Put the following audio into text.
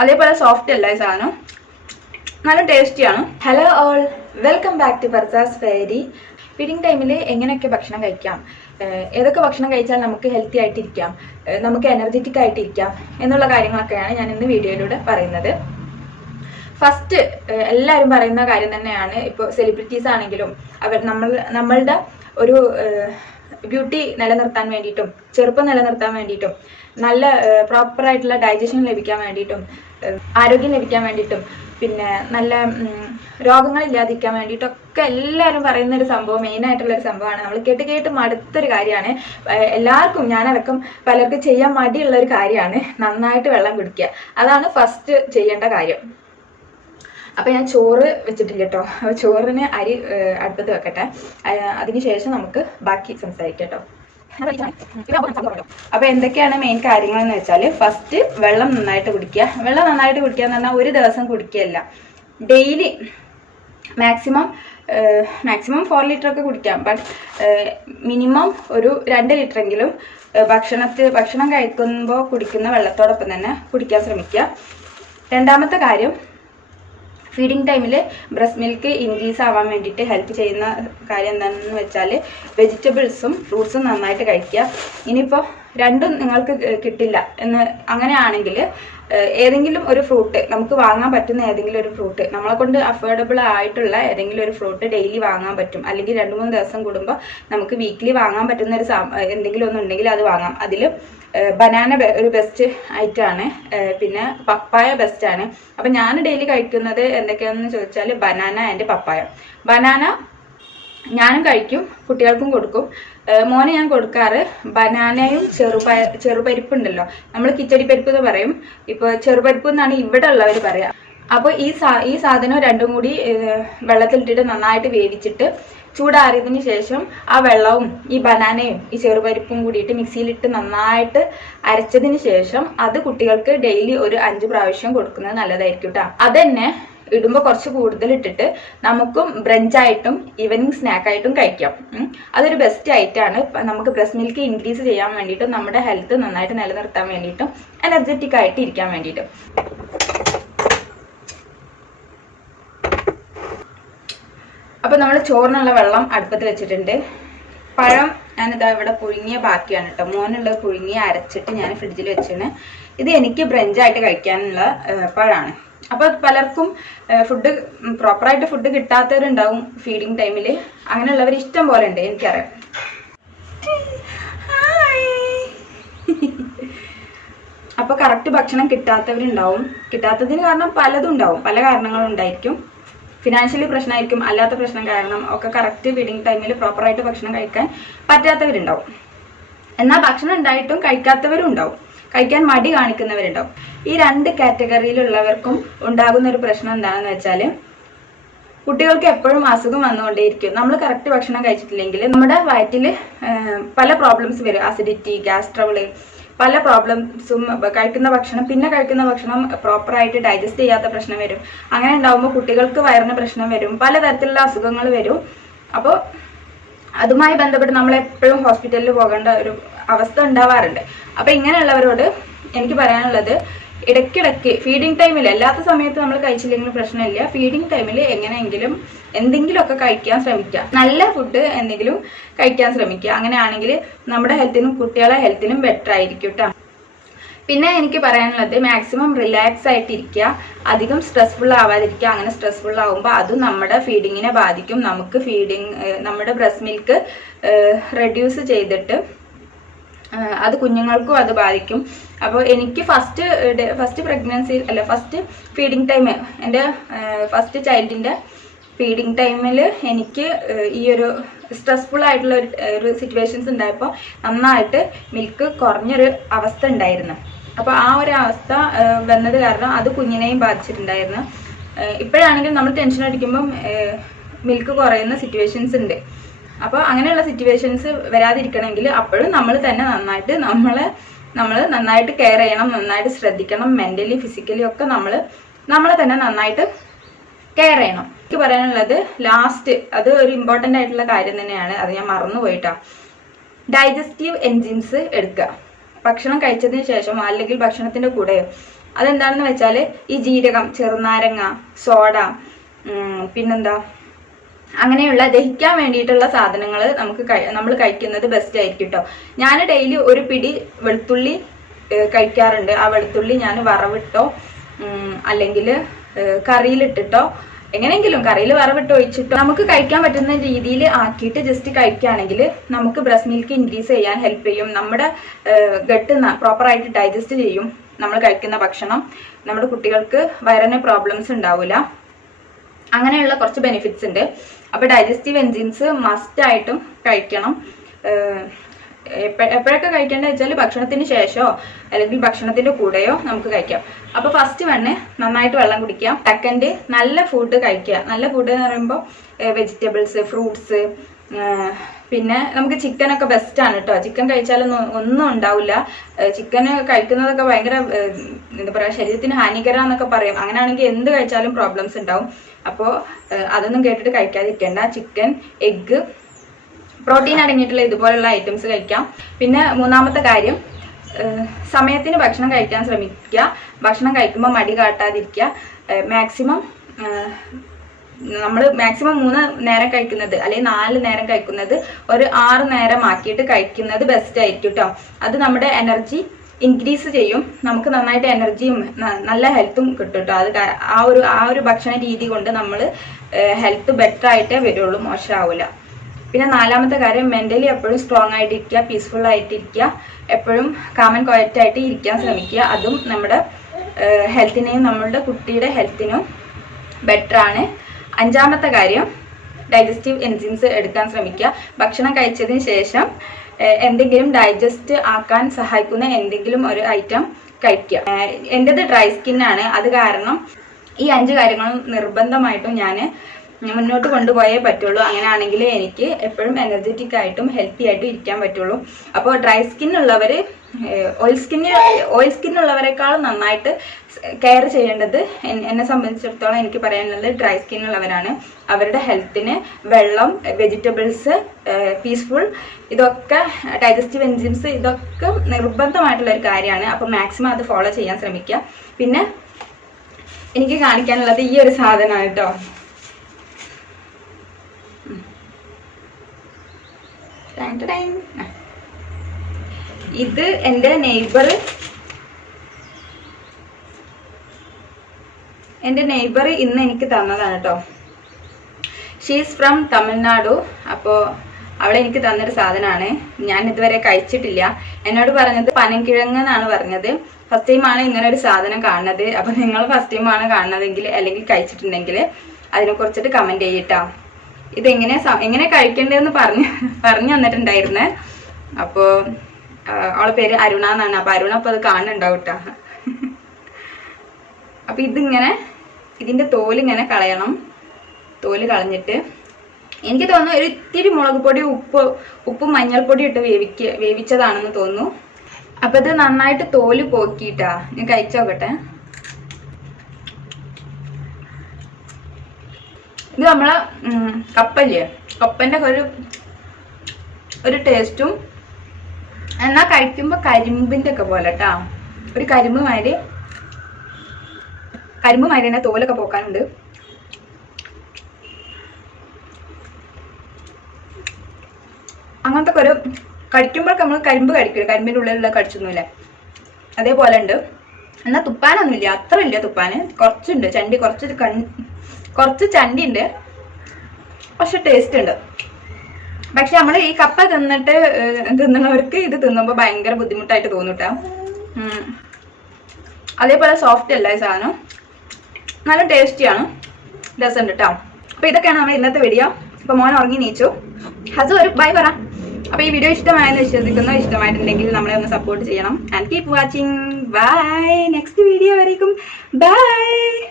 അതേപോലെ സോഫ്റ്റ് അല്ല ഈ സാധനം, നല്ല ടേസ്റ്റിയാണ്. Hello all, welcome back to പർസാസ് ഫെയറി. ഫീഡിങ് ടൈമിൽ എങ്ങനെയൊക്കെ ഭക്ഷണം കഴിക്കാം, ഏതൊക്കെ ഭക്ഷണം കഴിച്ചാൽ നമുക്ക് ഹെൽത്തി ആയിട്ടിരിക്കാം, നമുക്ക് എനർജറ്റിക് ആയിട്ടിരിക്കാം എന്നുള്ള കാര്യങ്ങളൊക്കെയാണ് ഞാൻ ഇന്ന് വീഡിയോയിലൂടെ പറയുന്നത്. ഫസ്റ്റ് എല്ലാവരും പറയുന്ന കാര്യം തന്നെയാണ്, ഇപ്പോൾ സെലിബ്രിറ്റീസ് ആണെങ്കിലും നമ്മളുടെ ഒരു ബ്യൂട്ടി നിലനിർത്താൻ വേണ്ടിയിട്ടും ചെറുപ്പം നിലനിർത്താൻ വേണ്ടിയിട്ടും നല്ല പ്രോപ്പറായിട്ടുള്ള ഡൈജഷൻ ലഭിക്കാൻ വേണ്ടിയിട്ടും ആരോഗ്യം ലഭിക്കാൻ വേണ്ടിയിട്ടും പിന്നെ നല്ല രോഗങ്ങളില്ലാതിരിക്കാൻ വേണ്ടിയിട്ടൊക്കെ എല്ലാവരും പറയുന്ന ഒരു സംഭവം, മെയിനായിട്ടുള്ളൊരു സംഭവമാണ്. നമ്മൾ കേട്ട് മടുത്തൊരു കാര്യമാണ്. എല്ലാവർക്കും, ഞാനടക്കം പലർക്കും ചെയ്യാൻ മടിയുള്ള ഒരു കാര്യമാണ് നന്നായിട്ട് വെള്ളം കുടിക്കുക. അതാണ് ഫസ്റ്റ് ചെയ്യേണ്ട കാര്യം. അപ്പം ഞാൻ ചോറ് വെച്ചിട്ടില്ല കേട്ടോ. ചോറിന് അരി അടുപ്പത്ത് വെക്കട്ടെ, അതിനുശേഷം നമുക്ക് ബാക്കി സംസാരിക്കാം കേട്ടോ. അപ്പൊ എന്തൊക്കെയാണ് മെയിൻ കാര്യങ്ങൾ എന്ന് വെച്ചാൽ, ഫസ്റ്റ് വെള്ളം നന്നായിട്ട് കുടിക്കുക. വെള്ളം നന്നായിട്ട് കുടിക്കുക എന്ന് പറഞ്ഞാൽ ഒരു ദിവസം കുടിക്കുകയല്ല, ഡെയിലി മാക്സിമം 4 ലിറ്റർ ഒക്കെ കുടിക്കാം. ബട്ട് മിനിമം ഒരു 2 ലിറ്ററെങ്കിലും ഭക്ഷണം കഴിക്കുമ്പോൾ കുടിക്കുന്ന വെള്ളത്തോടൊപ്പം തന്നെ കുടിക്കാൻ ശ്രമിക്കുക. രണ്ടാമത്തെ കാര്യം, ഫീഡിങ് ടൈമിൽ ബ്രസ്റ്റ് മിൽക്ക് ഇൻക്രീസ് ആവാൻ വേണ്ടിയിട്ട് ഹെൽപ്പ് ചെയ്യുന്ന കാര്യം എന്താണെന്ന് വെച്ചാൽ വെജിറ്റബിൾസും ഫ്രൂട്ട്സും നന്നായിട്ട് കഴിക്കുക. ഇനിയിപ്പോൾ രണ്ടും നിങ്ങൾക്ക് കിട്ടില്ല അങ്ങനെയാണെങ്കിൽ ഏതെങ്കിലും ഒരു ഫ്രൂട്ട്, നമുക്ക് വാങ്ങാൻ പറ്റുന്ന ഏതെങ്കിലും ഒരു ഫ്രൂട്ട്, നമ്മളെ കൊണ്ട് അഫോർഡബിൾ ആയിട്ടുള്ള ഏതെങ്കിലും ഒരു ഫ്രൂട്ട് ഡെയിലി വാങ്ങാൻ പറ്റും, അല്ലെങ്കിൽ 2-3 ദിവസം കൂടുമ്പോൾ നമുക്ക് വീക്ക്ലി വാങ്ങാൻ പറ്റുന്ന ഒരു എന്തെങ്കിലും ഒന്നുണ്ടെങ്കിൽ അത് വാങ്ങാം. അതിൽ ബനാന ഒരു ബെസ്റ്റ് ആയിട്ടാണ്, പിന്നെ പപ്പായ ബെസ്റ്റ് ആണ്. അപ്പം ഞാൻ ഡെയിലി കഴിക്കുന്നത് എന്തൊക്കെയാണെന്ന് ചോദിച്ചാൽ ബനാന ആൻഡ് പപ്പായ. ബനാന ഞാനും കഴിക്കും, കുട്ടികൾക്കും കൊടുക്കും. മോനെ ഞാൻ കൊടുക്കാറ് ബനാനയും ചെറുപരിപ്പ് ഉണ്ടല്ലോ, നമ്മൾ കിച്ചടി പരിപ്പ് എന്ന് പറയും, ഇപ്പോൾ ചെറുപരിപ്പ് എന്നാണ് ഇവിടെ ഉള്ളവർ പറയാ. അപ്പോൾ ഈ സാധനം രണ്ടും കൂടി വെള്ളത്തിലിട്ടിട്ട് നന്നായിട്ട് വേവിച്ചിട്ട് ചൂടാറിയതിന് ശേഷം ആ വെള്ളവും ഈ ബനാനയും ഈ ചെറുപരിപ്പും കൂടിയിട്ട് മിക്സിയിലിട്ട് നന്നായിട്ട് അരച്ചതിന് ശേഷം അത് കുട്ടികൾക്ക് ഡെയിലി ഒരു 5 പ്രാവശ്യം കൊടുക്കുന്നത് നല്ലതായിരിക്കും കേട്ടോ. അതന്നെ ഇടുമ്പോൾ കുറച്ച് കൂടുതൽ ഇട്ടിട്ട് നമുക്കും ബ്രഞ്ചായിട്ടും ഈവനിങ് സ്നാക്കായിട്ടും കഴിക്കാം. അതൊരു ബെസ്റ്റ് ആയിട്ടാണ്. നമുക്ക് ബ്രസ്റ്റ് മിൽക്ക് ഇൻക്രീസ് ചെയ്യാൻ വേണ്ടിയിട്ടും നമ്മുടെ ഹെൽത്ത് നന്നായിട്ട് നിലനിർത്താൻ വേണ്ടിയിട്ടും എനർജറ്റിക് ആയിട്ട് ഇരിക്കാൻ വേണ്ടിയിട്ടും. അപ്പൊ നമ്മൾ ചോറിനുള്ള വെള്ളം അടുപ്പത്ത് വെച്ചിട്ടുണ്ട്. പഴം ഞാനിതാ ഇവിടെ പുഴുങ്ങിയ ബാക്കിയാണ് കേട്ടോ, മോനുള്ളത് പുഴുങ്ങി അരച്ചിട്ട് ഞാൻ ഫ്രിഡ്ജിൽ വെച്ചിട്ട്. ഇത് എനിക്ക് ബ്രഞ്ചായിട്ട് കഴിക്കാനുള്ള പഴമാണ്. അപ്പൊ പലർക്കും പ്രോപ്പറായിട്ട് ഫുഡ് കിട്ടാത്തവരുണ്ടാവും ഫീഡിങ് ടൈമിൽ. അങ്ങനെയുള്ളവർ ഇഷ്ടം പോലെ ഉണ്ട്, എനിക്കറിയാം. അപ്പൊ കറക്റ്റ് ഭക്ഷണം കിട്ടാത്തവരുണ്ടാവും. കിട്ടാത്തതിന് കാരണം പലതും ഉണ്ടാവും, പല കാരണങ്ങളും ഉണ്ടായിരിക്കും. ഫിനാൻഷ്യലി പ്രശ്നമായിരിക്കും, അല്ലാത്ത പ്രശ്നം കാരണം ഒക്കെ കറക്റ്റ് ഫീഡിങ് ടൈമിൽ പ്രോപ്പറായിട്ട് ഭക്ഷണം കഴിക്കാൻ പറ്റാത്തവരുണ്ടാവും. എന്നാൽ ഭക്ഷണം ഉണ്ടായിട്ടും കഴിക്കാത്തവരും ഉണ്ടാവും, കഴിക്കാൻ മടി കാണിക്കുന്നവരുണ്ടാവും. ഈ 2 കാറ്റഗറിയിലുള്ളവർക്കും ഉണ്ടാകുന്ന ഒരു പ്രശ്നം എന്താണെന്ന് വെച്ചാൽ, കുട്ടികൾക്ക് എപ്പോഴും അസുഖം വന്നുകൊണ്ടേയിരിക്കും. നമ്മൾ കറക്റ്റ് ഭക്ഷണം കഴിച്ചിട്ടില്ലെങ്കിൽ നമ്മുടെ വയറ്റിൽ പല പ്രോബ്ലംസ് വരും. അസിഡിറ്റി, ഗ്യാസ് ട്രബിള്, പല പ്രോബ്ലംസും. കഴിക്കുന്ന ഭക്ഷണം പ്രോപ്പറായിട്ട് ഡൈജസ്റ്റ് ചെയ്യാത്ത പ്രശ്നം വരും. അങ്ങനെ ഉണ്ടാകുമ്പോൾ കുട്ടികൾക്ക് വയറിന് പ്രശ്നം വരും, പലതരത്തിലുള്ള അസുഖങ്ങൾ വരും. അപ്പോൾ അതുമായി ബന്ധപ്പെട്ട് നമ്മൾ എപ്പോഴും ഹോസ്പിറ്റലിൽ പോകേണ്ട ഒരു അവസ്ഥ ഉണ്ടാവാറുണ്ട്. അപ്പൊ ഇങ്ങനെയുള്ളവരോട് എനിക്ക് പറയാനുള്ളത്, ഇടയ്ക്കിടയ്ക്ക് ഫീഡിങ് ടൈമിൽ, അല്ലാത്ത സമയത്ത് നമ്മൾ കഴിച്ചില്ലെങ്കിലും പ്രശ്നമില്ല, ഫീഡിങ് ടൈമിൽ എങ്ങനെയെങ്കിലും എന്തെങ്കിലുമൊക്കെ കഴിക്കാൻ ശ്രമിക്കുക. നല്ല ഫുഡ് എന്തെങ്കിലും കഴിക്കാൻ ശ്രമിക്കുക. അങ്ങനെയാണെങ്കിൽ നമ്മുടെ ഹെൽത്തിനും കുട്ടികളെ ഹെൽത്തിനും ബെറ്റർ ആയിരിക്കും കേട്ടോ. പിന്നെ എനിക്ക് പറയാനുള്ളത്, മാക്സിമം റിലാക്സ് ആയിട്ടിരിക്കുക, അധികം സ്ട്രെസ്ഫുൾ ആവാതിരിക്കുക. അങ്ങനെ സ്ട്രെസ്ഫുൾ ആകുമ്പോൾ അതും നമ്മുടെ ഫീഡിങ്ങിനെ ബാധിക്കും. നമുക്ക് നമ്മുടെ ബ്രസ്റ്റ് മിൽക്ക് റെഡ്യൂസ് ചെയ്തിട്ട് അത് കുഞ്ഞുങ്ങൾക്കും അത് ബാധിക്കും. അപ്പോൾ എനിക്ക് ഫസ്റ്റ് പ്രഗ്നൻസി അല്ല, ഫസ്റ്റ് ഫീഡിങ് ടൈം, എൻ്റെ ഫസ്റ്റ് ചൈൽഡിൻ്റെ ഫീഡിങ് ടൈമിൽ എനിക്ക് ഈ ഒരു സ്ട്രെസ്ഫുൾ ആയിട്ടുള്ള ഒരു സിറ്റുവേഷൻസ് ഉണ്ടായപ്പോൾ നന്നായിട്ട് മിൽക്ക് കുറഞ്ഞൊരു അവസ്ഥ ഉണ്ടായിരുന്നു. അപ്പോൾ ആ ഒരു അവസ്ഥ വന്നത് കാരണം അത് കുഞ്ഞിനെയും ബാധിച്ചിട്ടുണ്ടായിരുന്നു. ഇപ്പോഴാണെങ്കിലും നമ്മൾ ടെൻഷൻ അടിക്കുമ്പം മിൽക്ക് കുറയുന്ന സിറ്റുവേഷൻസ് ഉണ്ട്. അപ്പോൾ അങ്ങനെയുള്ള സിറ്റുവേഷൻസ് വരാതിരിക്കണമെങ്കിൽ അപ്പോഴും നമ്മൾ തന്നെ നന്നായിട്ട് കെയർ ചെയ്യണം, നന്നായിട്ട് ശ്രദ്ധിക്കണം. മെന്റലി ഫിസിക്കലി ഒക്കെ നമ്മളെ തന്നെ നന്നായിട്ട് കെയർ ചെയ്യണം. എനിക്ക് പറയാനുള്ളത് ലാസ്റ്റ്, അത് ഒരു ഇമ്പോർട്ടൻ്റ് ആയിട്ടുള്ള കാര്യം തന്നെയാണ്, അത് ഞാൻ മറന്നുപോയിട്ടാ. ഡൈജസ്റ്റീവ് എൻജിൻസ് എടുക്കുക. ഭക്ഷണം കഴിച്ചതിന് ശേഷം അല്ലെങ്കിൽ ഭക്ഷണത്തിന്റെ കൂടെ അതെന്താണെന്ന് വെച്ചാൽ ഈ ജീരകം, ചെറുനാരങ്ങ, സോഡ, പിന്നെന്താ അങ്ങനെയുള്ള ദഹിക്കാൻ വേണ്ടിയിട്ടുള്ള സാധനങ്ങൾ നമ്മൾ കഴിക്കുന്നത് ബെസ്റ്റ് ആയിരിക്കും കേട്ടോ. ഞാൻ ഡെയിലി ഒരു പിടി വെളുത്തുള്ളി കഴിക്കാറുണ്ട്. ആ വെളുത്തുള്ളി ഞാൻ വറവിട്ടോ അല്ലെങ്കിൽ കറിയിലിട്ടിട്ടോ എങ്ങനെയെങ്കിലും കറിയിൽ വറവിട്ട് ഒഴിച്ചിട്ടോ നമുക്ക് കഴിക്കാൻ പറ്റുന്ന രീതിയിൽ ആക്കിയിട്ട് ജസ്റ്റ് കഴിക്കുകയാണെങ്കിൽ നമുക്ക് ബ്രസ്റ്റ് മിൽക്ക് ഇൻക്രീസ് ചെയ്യാൻ ഹെൽപ്പ് ചെയ്യും. നമ്മുടെ ഗട്ട് പ്രോപ്പറായിട്ട് ഡൈജസ്റ്റ് ചെയ്യും. നമ്മൾ കഴിക്കുന്ന ഭക്ഷണം നമ്മുടെ കുട്ടികൾക്ക് വയറിന് പ്രോബ്ലംസ് ഉണ്ടാവില്ല. അങ്ങനെയുള്ള കുറച്ച് ബെനിഫിറ്റ്സ് ഉണ്ട്. അപ്പോൾ ഡൈജസ്റ്റീവ് എൻസൈംസ് മസ്റ്റ് ആയിട്ടും കഴിക്കണം. എപ്പോഴൊക്കെ കഴിക്കേണ്ടത് വെച്ചാൽ ഭക്ഷണത്തിന് ശേഷമോ അല്ലെങ്കിൽ ഭക്ഷണത്തിന്റെ കൂടെയോ നമുക്ക് കഴിക്കാം. അപ്പോൾ ഫസ്റ്റ് നന്നായിട്ട് വെള്ളം കുടിക്കാം. സെക്കൻഡ് നല്ല ഫുഡ് കഴിക്കുക. നല്ല ഫുഡ് എന്ന് പറയുമ്പോൾ വെജിറ്റബിൾസ്, ഫ്രൂട്ട്സ്, പിന്നെ നമുക്ക് ചിക്കനൊക്കെ ബെസ്റ്റ് ആണ് കേട്ടോ. ചിക്കൻ കഴിച്ചാലൊന്നും ഒന്നും ഉണ്ടാവില്ല. ചിക്കൻ കഴിക്കുന്നതൊക്കെ ഭയങ്കര എന്താ പറയുക, ശരീരത്തിന് ഹാനികരമാണെന്നൊക്കെ പറയും. അങ്ങനെയാണെങ്കിൽ എന്ത് കഴിച്ചാലും പ്രോബ്ലംസ് ഉണ്ടാവും. അപ്പോൾ അതൊന്നും കേട്ടിട്ട് കഴിക്കാതിരിക്കേണ്ട. ചിക്കൻ, എഗ്ഗ്, പ്രോട്ടീൻ അടങ്ങിയിട്ടുള്ള ഇതുപോലുള്ള ഐറ്റംസ് കഴിക്കാം. പിന്നെ മൂന്നാമത്തെ കാര്യം, സമയത്തിന് ഭക്ഷണം കഴിക്കാൻ ശ്രമിക്കുക. ഭക്ഷണം കഴിക്കുമ്പോൾ മടി കാട്ടാതിരിക്കുക. നമ്മൾ മാക്സിമം 3 നേരം കഴിക്കുന്നത് അല്ലെങ്കിൽ 4 നേരം കഴിക്കുന്നത് ഒരു 6 നേരം ആക്കിയിട്ട് കഴിക്കുന്നത് ബെസ്റ്റ് ആയിരിക്കും കേട്ടോ. അത് നമ്മുടെ എനർജി ഇൻക്രീസ് ചെയ്യും. നമുക്ക് നന്നായിട്ട് എനർജിയും നല്ല ഹെൽത്തും കിട്ടും കേട്ടോ. അത് ആ ഒരു ഭക്ഷണ രീതി കൊണ്ട് നമ്മൾ ഹെൽത്ത് ബെറ്റർ ആയിട്ടേ വരുള്ളൂ, മോശമാവില്ല. പിന്നെ നാലാമത്തെ കാര്യം, മെന്റലി എപ്പോഴും സ്ട്രോങ് ആയിട്ടിരിക്കുക, പീസ്ഫുൾ ആയിട്ടിരിക്കുക, എപ്പോഴും കാം ആൻഡ് ക്വയറ്റ് ആയിട്ട് ഇരിക്കാൻ ശ്രമിക്കുക. അതും നമ്മുടെ ഹെൽത്തിനെയും നമ്മളുടെ കുട്ടിയുടെ ഹെൽത്തിനും ബെറ്റർ ആണ്. അഞ്ചാമത്തെ കാര്യം, ഡൈജസ്റ്റീവ് എൻസൈംസ് എടുക്കാൻ ശ്രമിക്കുക. ഭക്ഷണം കഴിച്ചതിന് ശേഷം എന്തെങ്കിലും ഡൈജസ്റ്റ് ആക്കാൻ സഹായിക്കുന്ന എന്തെങ്കിലും ഒരു ഐറ്റം കഴിക്കുക. എൻ്റെത് ഡ്രൈ സ്കിന്നാണ്. അത് കാരണം ഈ 5 കാര്യങ്ങളും നിർബന്ധമായിട്ടും ഞാൻ മുന്നോട്ട് കൊണ്ടുപോയേ പറ്റുള്ളൂ. അങ്ങനെയാണെങ്കിൽ എനിക്ക് എപ്പോഴും എനർജറ്റിക് ആയിട്ടും ഹെൽത്തി ആയിട്ടും ഇരിക്കാൻ പറ്റുള്ളൂ. അപ്പോൾ ഡ്രൈ സ്കിന്നുള്ളവർ ഓയിൽ സ്കിന്നുള്ളവരെക്കാളും നന്നായിട്ട് കെയർ ചെയ്യേണ്ടത് എന്നെ സംബന്ധിച്ചിടത്തോളം എനിക്ക് പറയാനുള്ളത് ഡ്രൈ സ്കിന്നുള്ളവരാണ്. അവരുടെ ഹെൽത്തിന് വെള്ളം, വെജിറ്റബിൾസ്, പീസ്ഫുൾ, ഇതൊക്കെ ഡൈജസ്റ്റീവ് എൻസൈംസ് ഇതൊക്കെ നിർബന്ധമായിട്ടുള്ള ഒരു കാര്യമാണ്. അപ്പോൾ മാക്സിമം അത് ഫോളോ ചെയ്യാൻ ശ്രമിക്കുക. പിന്നെ എനിക്ക് കാണിക്കാനുള്ളത് ഈ ഒരു സാധനമാണ് കേട്ടോ. ഇത് എൻ്റെ നെയ്ബർ ഇന്ന് എനിക്ക് തന്നതാണ് കേട്ടോ. She's from Tamil Nadu. അപ്പോൾ അവളെനിക്ക് തന്നൊരു സാധനമാണ്. ഞാൻ ഇതുവരെ കഴിച്ചിട്ടില്ല. എന്നോട് പറഞ്ഞത് പനംകിഴങ്ങ് എന്നാണ് പറഞ്ഞത്. ഫസ്റ്റ് ടൈമാണ് ഇങ്ങനെ ഒരു സാധനം കാണുന്നത്. അപ്പോൾ നിങ്ങൾ ഫസ്റ്റ് ടൈമാണ് കാണുന്നതെങ്കിൽ അല്ലെങ്കിൽ കഴിച്ചിട്ടുണ്ടെങ്കിൽ അതിനെക്കുറിച്ചിട്ട് കമൻറ്റ് ചെയ്യട്ടോ. ഇതെങ്ങനെ കഴിക്കേണ്ടതെന്ന് പറഞ്ഞു തന്നിട്ടുണ്ടായിരുന്നേ. അപ്പോൾ അവളെ പേര് അരുണ എന്നാണ്. അപ്പോൾ അരുണ അപ്പോൾ അത് കാണുന്നുണ്ടാവും കേട്ടോ. അപ്പോൾ ഇതിൻ്റെ തോലിങ്ങനെ കളയണം. തോല് കളഞ്ഞിട്ട് എനിക്ക് തോന്നുന്നു ഒരു ഇത്തിരി മുളക് പൊടി, ഉപ്പും മഞ്ഞൾപ്പൊടി ഇട്ട് വേവിച്ചതാണെന്ന് തോന്നുന്നു. അപ്പോൾ ഇത് നന്നായിട്ട് തോല് പോക്കിയിട്ടാ ഞാൻ കഴിച്ചു നോക്കട്ടെ. ഇത് നമ്മളെ കപ്പല്ലേ, കപ്പൻ്റെ ഒരു ടേസ്റ്റും, എന്നാൽ കഴിക്കുമ്പോൾ കരിമ്പിൻ്റെ ഒക്കെ പോലെ കേട്ടാ. ഒരു കരിമ്പ് മാതിരി തന്നെ തോലൊക്കെ പോക്കാനുണ്ട്. അങ്ങനത്തെ ഒരു കഴിക്കുമ്പോഴൊക്കെ നമ്മൾ കരിമ്പ് കഴിക്കില്ല, കരിമ്പിൻ്റെ ഉള്ളിലുള്ള കടിച്ചൊന്നുമില്ല, അതേപോലെ ഉണ്ട്. എന്നാൽ തുപ്പാനൊന്നുമില്ല, അത്ര ഇല്ല തുപ്പാന്. കുറച്ചുണ്ട് ചണ്ടി, കുറച്ച് ചണ്ടി ഉണ്ട്, പക്ഷെ ടേസ്റ്റ് ഉണ്ട്. പക്ഷെ നമ്മൾ ഈ കപ്പ തിന്നുന്നവർക്ക് ഇത് തിന്നുമ്പോൾ ഭയങ്കര ബുദ്ധിമുട്ടായിട്ട് തോന്നൂട്ടാ. അതേപോലെ സോഫ്റ്റ് അല്ല ഈ സാധനം, നല്ല ടേസ്റ്റിയാണ്, രസമുണ്ട് കേട്ടോ. അപ്പോൾ ഇതൊക്കെയാണ് നമ്മൾ ഇന്നത്തെ വീഡിയോ. അപ്പോൾ മോൻ ഉറങ്ങി നീച്ചു. ഹസു ഒരു ബൈ പറ. അപ്പോൾ ഈ വീഡിയോ ഇഷ്ടമായെന്ന് വിശ്വസിക്കുന്നു. ഇഷ്ടമായിട്ടുണ്ടെങ്കിൽ നമ്മളെ ഒന്ന് സപ്പോർട്ട് ചെയ്യണം. And keep watching. Bye. Next video വരേക്കും ബൈ.